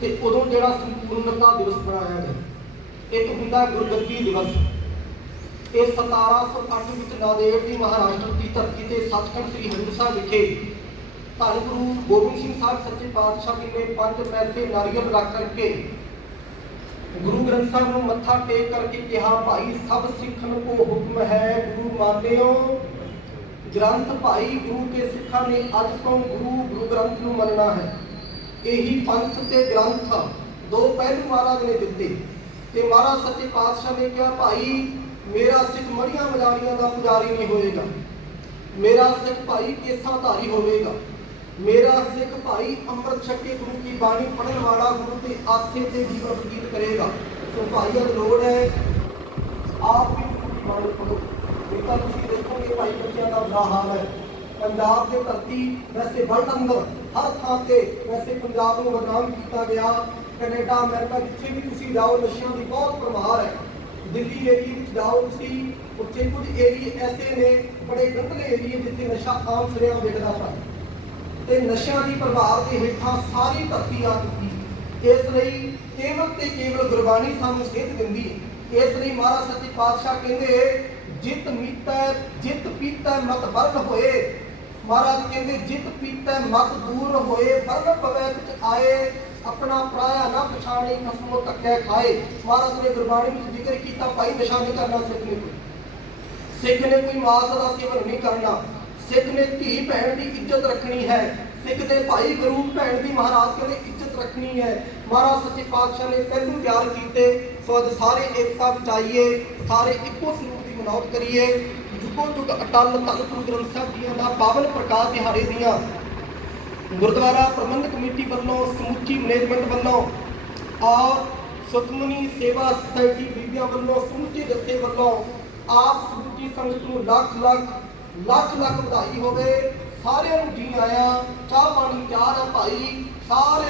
ਤੇ ਉਦੋਂ ਜਿਹੜਾ ਸੰਪੂਰਨਤਾ ਦਿਵਸ ਮਨਾਇਆ ਗਿਆ, ਇੱਕ ਹੁੰਦਾ ਗੁਰਗੱਦੀ ਦਿਵਸ। ਇਹ 1708 ਵਿੱਚ ਨਾਂਦੇੜ ਦੀ ਮਹਾਰਾਸ਼ਟਰ ਦੀ ਧਰਤੀ ਤੇ ਸੱਚਖੰਡ ਸ੍ਰੀ ਹਰਿਮੰਦਰ ਸਾਹਿਬ ਵਿਖੇ ਧੰਨ ਗੁਰੂ ਗੋਬਿੰਦ ਸਿੰਘ ਸਾਹਿਬ ਸੱਚੇ ਪਾਤਸ਼ਾਹ ਜੀ ਨੇ ਪੰਜ ਪੈਸੇ ਨਾਰੀਅਲ ਰੱਖ ਕਰਕੇ ਗੁਰੂ ਗ੍ਰੰਥ ਸਾਹਿਬ ਨੂੰ ਮੱਥਾ ਟੇਕ ਕਰਕੇ ਕਿਹਾ, ਭਾਈ, ਸਭ ਸਿੱਖਣ ਕੋ ਹੁਕਮ ਹੈ, ਗੁਰੂ ਮਾਨਿਓ। ਗ੍ਰੰਥ ਭਾਈ ਗੁਰੂ ਕੇ ਸਿੱਖਾਂ ਨੇ ਅੱਜ ਤੋਂ ਗੁਰੂ ਗੁਰੂ ਗ੍ਰੰਥ ਨੂੰ ਮੰਨਣਾ ਹੈ। ਇਹੀ ਪੰਥ ਤੇ ਗ੍ਰੰਥ ਦੋ ਪਹਿਲੂ ਮਹਾਰਾਜ ਨੇ ਦਿੱਤੇ। ਤੇ ਮਹਾਰਾਜ ਸੱਚੇ ਪਾਤਸ਼ਾਹ ਨੇ ਕਿਹਾ, ਭਾਈ, ਮੇਰਾ ਸਿੱਖ ਮੜੀਆਂ ਮਜਾਰੀਆਂ ਦਾ ਪੁਜਾਰੀ ਨਹੀਂ ਹੋਏਗਾ। ਮੇਰਾ ਸਿੱਖ ਭਾਈ ਕੇਸਾਂ ਧਾਰੀ ਹੋਵੇਗਾ। ਮੇਰਾ ਸਿੱਖ ਭਾਈ ਅੰਮ੍ਰਿਤ ਛਕੇ ਗੁਰੂ ਕੀ ਬਾਣੀ ਪੜ੍ਹਨ ਵਾਲਾ ਗੁਰੂ ਦੇ ਆਸੇ ਤੇ ਜੀਵਨ ਬਤੀਤ ਕਰੇਗਾ। ਸੋ ਭਾਈ ਅੱਜ ਲੋੜ ਹੈ। ਆਪ ਵੀ ਬਾਣੀ ਪੜ੍ਹੋ। ਨਹੀਂ ਤਾਂ ਤੁਸੀਂ ਦੇਖੋਗੇ ਭਾਈ ਬੱਚਿਆਂ ਦਾ ਬੁਰਾ ਹਾਲ ਹੈ। ਪੰਜਾਬ ਦੇ ਧਰਤੀ ਵੈਸੇ ਵਰਲਡ ਅੰਦਰ ਹਰ ਥਾਂ ਤੇ ਵੈਸੇ ਪੰਜਾਬ ਨੂੰ ਬਦਨਾਮ ਕੀਤਾ ਗਿਆ। ਕੈਨੇਡਾ, ਅਮਰੀਕਾ ਜਿੱਥੇ ਵੀ ਤੁਸੀਂ ਜਾਓ, ਨਸ਼ਿਆਂ ਦੀ ਬਹੁਤ ਪ੍ਰਮਾਰ ਹੈ। ਦਿੱਲੀ ਏਰੀਏ ਵਿੱਚ ਜਾਓ ਤੁਸੀਂ, ਉੱਥੇ ਕੁਝ ਏਰੀਏ ਐਸੇ ਨੇ, ਬੜੇ ਗੰਦਲੇ ਏਰੀਏ ਜਿੱਥੇ ਨਸ਼ਾ ਆਮ ਸਿਰਿਆਂ ਵਿਕਦਾ ਪਿਆ। ਤੇ ਨਸ਼ਿਆਂ ਦੀ ਪ੍ਰਭਾਵ ਦੇ ਹੇਠਾਂ ਸਾਰੀ ਧਰਤੀ ਆ ਚੁੱਕੀ ਇਸ ਲਈ ਕੇਵਲ ਤੇ ਕੇਵਲ ਗੁਰਬਾਣੀ ਸਾਨੂੰ ਸੇਧ ਦਿੰਦੀ ਹੈ। ਇਸ ਲਈ ਮਹਾਰਾਜ ਸੱਚੇ ਪਾਤਸ਼ਾਹ ਕਹਿੰਦੇ, ਜਿਤ ਮੀਤੈ, ਜਿਤ ਪੀਤੈ, ਮਤ ਵਰਨ ਹੋਏ। ਮਹਾਰਾਜ ਕਹਿੰਦੇ, ਜਿਤ ਪੀਤੈ ਮਤ ਦੂਰ ਹੋਏ ਵਰਨ ਪਵੈ ਵਿੱਚ ਆਏ, ਆਪਣਾ ਪਰਾਇਆ ਨਾ ਪਛਾਣੇ ਖਸਮੋ ਧੱਕੇ ਖਾਏ। ਮਹਾਰਾਜ ਨੇ ਗੁਰਬਾਣੀ ਵਿੱਚ ਜ਼ਿਕਰ ਕੀਤਾ, ਭਾਈ, ਨਸ਼ਾ ਨਹੀਂ ਕਰਨਾ ਸਿੱਖ ਨੇ ਸਿੱਖ ਨੇ ਕੋਈ ਮਾਸ ਦਾ ਸੇਵਨ ਨਹੀਂ ਕਰਨਾ। ਸਿੱਖ ਨੇ ਧੀ ਭੈਣ ਦੀ ਇੱਜ਼ਤ ਰੱਖਣੀ ਹੈ। ਸਿੱਖ ਦੇ ਭਾਈ ਗੁਰੂ ਭੈਣ ਦੀ ਮਹਾਰਾਜ ਕਹਿੰਦੇ ਇੱਜ਼ਤ ਰੱਖਣੀ ਹੈ। ਮਹਾਰਾਜ ਸੱਚੇ ਪਾਤਸ਼ਾਹ ਨੇ ਪਹਿਲੂ ਪਿਆਰ ਕੀਤੇ। ਸੋ ਸਾਰੇ ਏਕਤਾ ਵਿੱਚ ਆਈਏ ਸਾਰੇ ਇੱਕੋ ਸਰੂਪ ਦੀ ਮਨੌਤ ਕਰੀਏ। ਜੁਗੋ ਜੁਗ ਅਟਲ ਧੰਨ ਗੁਰੂ ਗ੍ਰੰਥ ਸਾਹਿਬ ਜੀ ਦਾ ਪਾਵਨ ਪ੍ਰਕਾਸ਼ ਦਿਹਾੜੇ ਦੀਆਂ। ਗੁਰਦੁਆਰਾ ਪ੍ਰਬੰਧਕ ਕਮੇਟੀ ਵੱਲੋਂ ਸਮੁੱਚੀ ਮੈਨੇਜਮੈਂਟ ਵੱਲੋਂ ਔਰ ਸੁਖਮਨੀ ਸੇਵਾ ਸੁਸਾਇਟੀ ਬੀਬੀਆਂ ਵੱਲੋਂ ਸਮੁੱਚੇ ਜਥੇ ਵੱਲੋਂ ਆਪ ਸਮੁੱਚੀ ਸੰਗਤ ਨੂੰ ਲੱਖ ਲੱਖ ਲੱਖ ਲੱਖ ਵਧਾਈ ਹੋਵੇ। ਸਾਰਿਆਂ ਨੂੰ ਜੀ ਆਇਆ, ਚਾਹ ਪਾਣੀ ਚਾਹ ਹੈ ਭਾਈ ਸਾਰੇ